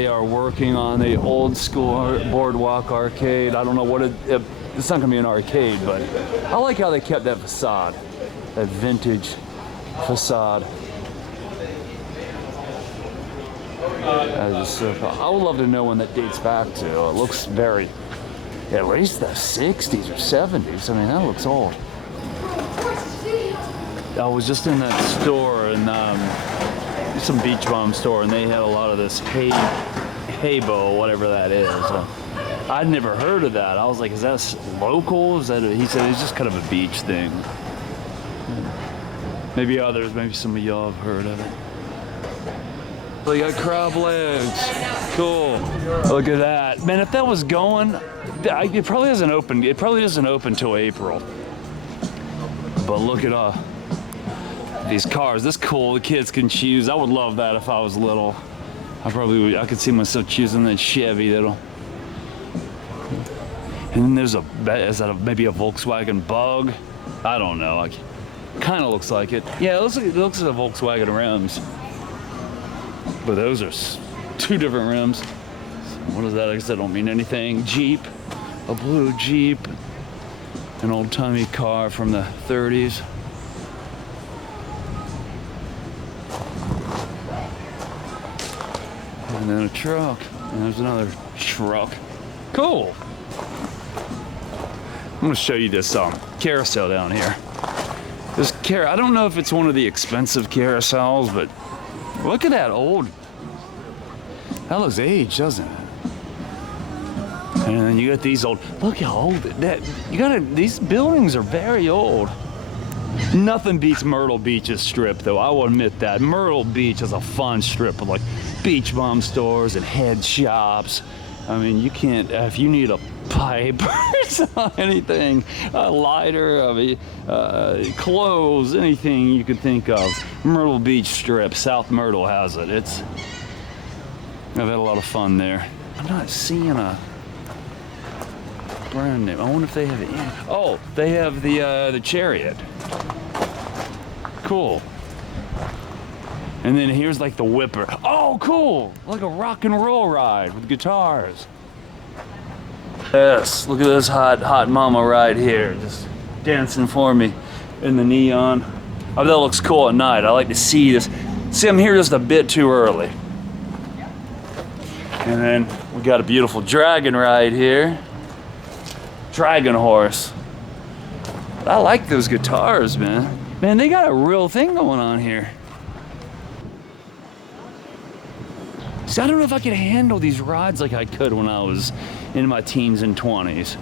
They are working on the old school boardwalk arcade. I don't know what it's not gonna be an arcade, but I like how they kept that facade, that vintage facade. I would love to know when that dates back to. It looks very, at least the 60s or 70s. I mean, that looks old. I was just in that store, and some beach bum store, and they had a lot of this Haybo, whatever that is. I'd never heard of that. I was like, is that local? Is that he said it's just kind of a beach thing. Maybe others, maybe some of y'all have heard of it. They got crab legs. Cool. Look at that. Man, if that was going, it probably doesn't open. It probably doesn't open till April. But look at these cars. This is cool. The kids can choose. I would love that if I was little. I could see myself choosing that Chevy. And then there's maybe a Volkswagen Bug? I don't know. Kind of looks like it. Yeah, it looks like a Volkswagen rims. But those are two different rims. What is that? I guess that don't mean anything. Jeep, a blue Jeep, an old-timey car from the 30s. And then a truck. And there's another truck. Cool. I'm gonna show you this carousel down here. I don't know if it's one of the expensive carousels, but look at that old. That looks aged, doesn't it? And then you got these old. Look how old these buildings are very old. Nothing beats Myrtle Beach's strip, though. I will admit that Myrtle Beach is a fun strip of like beach bum stores and head shops. I mean, you can't if you need a pipe or anything, a lighter, clothes, anything you could think of. Myrtle Beach Strip, South Myrtle has it. I've had a lot of fun there. I'm not seeing a brand name. I wonder if they have it. Oh, they have the Chariot. Cool. And then here's like the Whipper. Oh, cool! Like a rock and roll ride with guitars. Yes, look at this hot mama right here, just dancing for me in the neon. Oh, that looks cool at night. I like to see this. See, I'm here just a bit too early. And then we got a beautiful dragon ride here. Dragon horse. I like those guitars, man. Man, they got a real thing going on here. See, I don't know if I could handle these rides like I could when I was in my teens and 20s.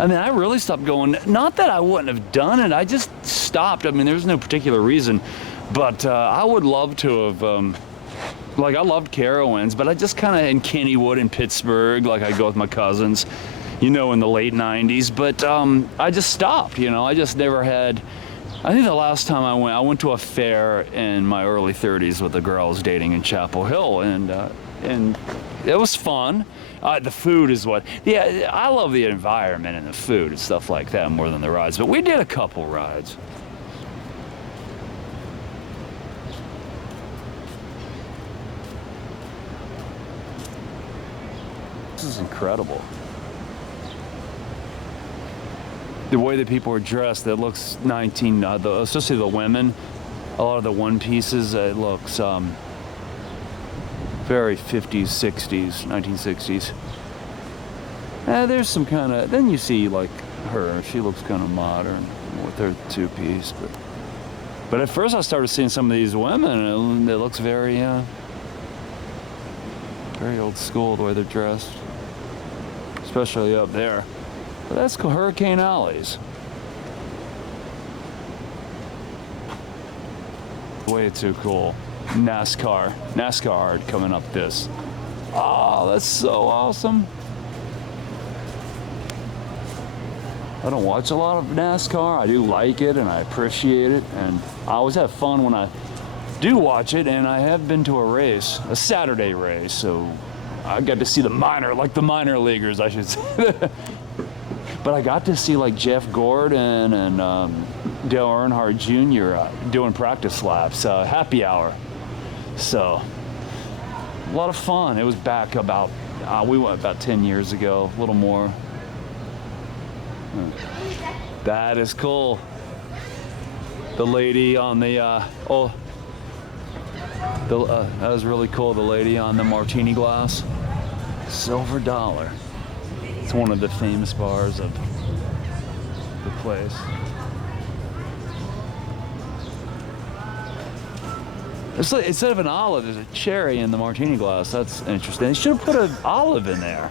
I mean, I really stopped going. Not that I wouldn't have done it, I just stopped. I mean, there's no particular reason, but I would love to have, I loved Carowinds, but I just kind of in Kennywood in Pittsburgh, like I go with my cousins, in the late 90s, but I just stopped, I just never had. I think the last time I went to a fair in my early 30s with a girl I was dating in Chapel Hill, and it was fun. The food is I love the environment and the food and stuff like that more than the rides, but we did a couple rides. This is incredible. The way that people are dressed, it looks especially the women, a lot of the one pieces, it looks very 50s, 60s, 1960s. There's some kind of, then you see like her, she looks kind of modern with her two piece, but at first I started seeing some of these women, and it looks very old school the way they're dressed, especially up there. But that's cool. Hurricane Alleys. Way too cool. NASCAR art coming up this. Oh, that's so awesome. I don't watch a lot of NASCAR. I do like it and I appreciate it, and I always have fun when I do watch it, and I have been to a Saturday race, so I got to see the minor leaguers, I should say. But I got to see like Jeff Gordon and Dale Earnhardt Jr. Doing practice laps, happy hour. So A lot of fun. It was back about, we went about 10 years ago, a little more. That is cool. The lady on the, that was really cool. The lady on the martini glass. Silver Dollar. It's one of the famous bars of the place. It's like, instead of an olive, there's a cherry in the martini glass. That's interesting. They should have put an olive in there.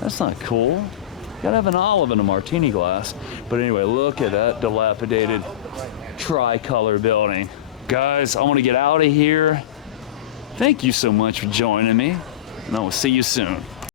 That's not cool. You gotta have an olive in a martini glass. But anyway, look at that dilapidated tricolor building. Guys, I want to get out of here. Thank you so much for joining me, and I will see you soon.